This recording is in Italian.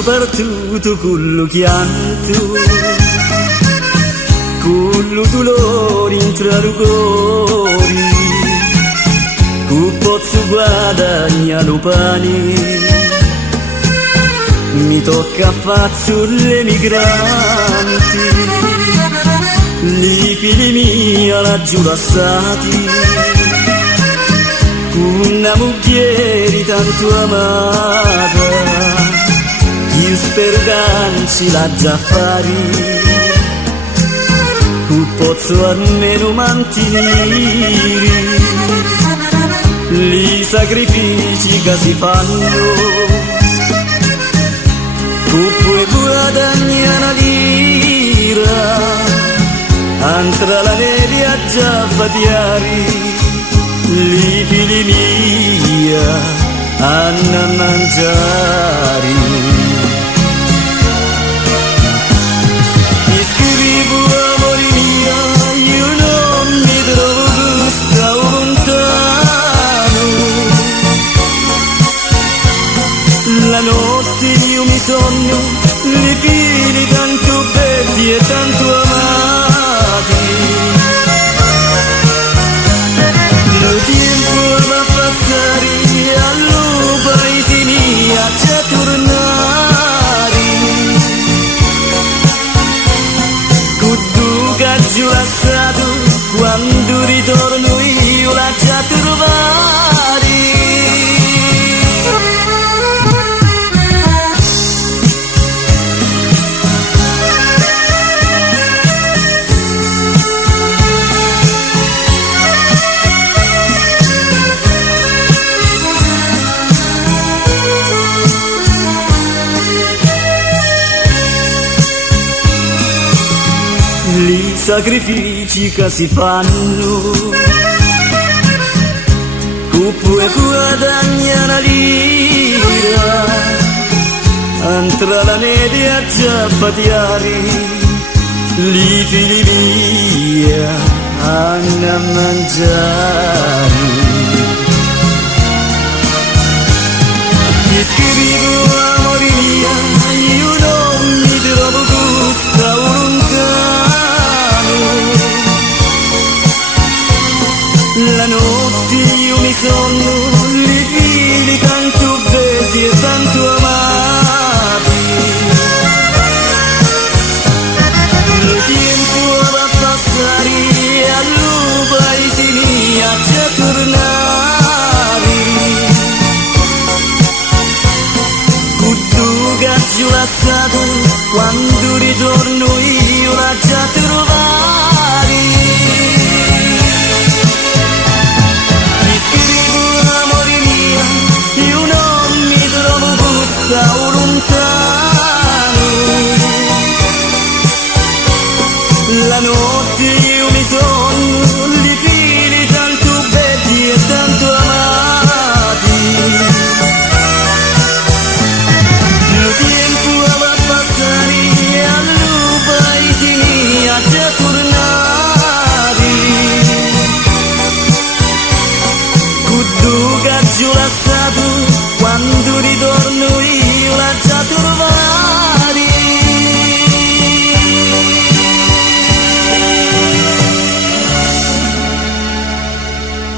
io partuto con lo chianto, con lo dolore intra lo cuore, che posso guadagnare lo pane. Mi tocca faccio l'emigrante, li figli miei laggiù lasciati, una moglie tanto amata, io spero che non ci la già fare, che posso almeno mantenere i sacrifici che si fanno. Tu puoi guadagnare una lira, entra la neve a già fatiari, li figli mia hanno a mangiare. Ti scrivo amore mia, io non mi trovo più, stavo lontano. La notte io mi sogno, li figli tanto belli e tanto amati. Il tempo va a passare, allo paese mio c'è tornare. Cuddu che giù lasciato, quando ritorno io la già trovare. I sacrifici che si fanno, che puoi guadagnare una lira, entra la neve a già fatiare, li figli mia hanno a mangiare. Ti scrivo amore mia, io non mi trovo più, stavo lontano. La notte io mi sogno, li figli tanto belli e tanto amati. Il tempo va a passare, allo paese mio c'è tornare. Cuddu che giù lasciato, quando ritorno io la già trovare. Stavo lontano, la notte io mi sogno, li figli tanto belli e tanto amati. Il tempo va a passare, allo paese mio c'è tornare. Cuddu che giù lasciato, quando ritorno io la già trovo.